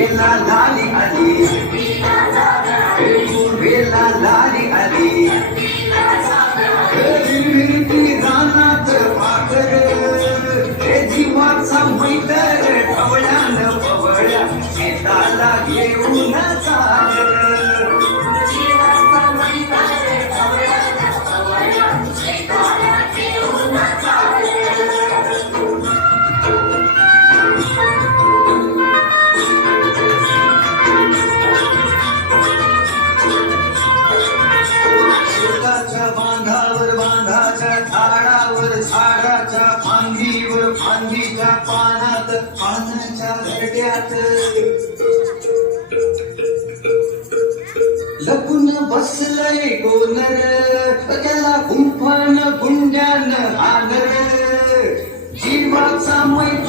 வேணா தாலி पानाच्या लपून बसलय गोनर त्याला गुंफण गुंड्यान आनर जीवाचा मैत्र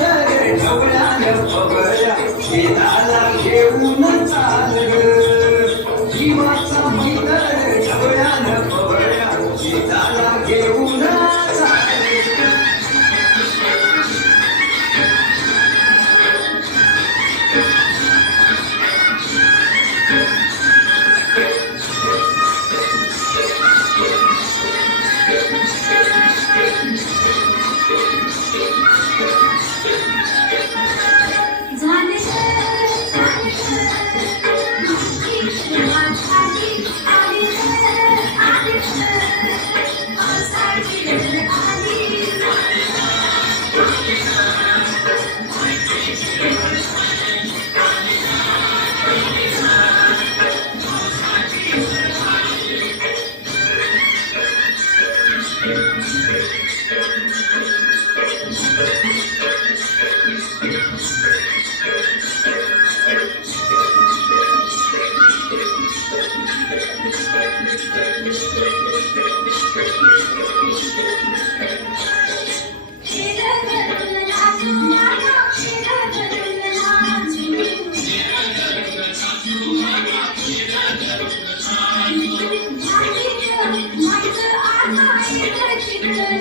Thank you.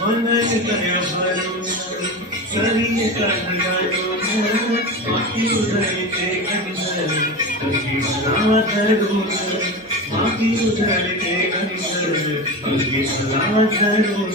Мой мэр, я знаю, கரிய கண்களும் மாத்தியுதலித்தே கண்கள் தரும் மாத்தியுதலித்தே கண்கள் தரும்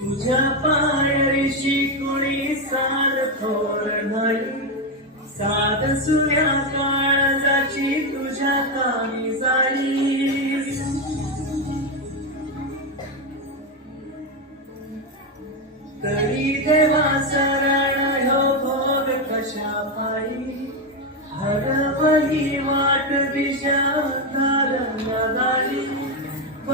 तुझ्या पायरीशी कुणी सार थोर नाही. साध सुया काळजाची तुझ्या कामी जाई तरी देवा सरण हो भोग कशा पायी हरवली वाट दिशा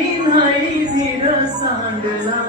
नाही धीर सांडला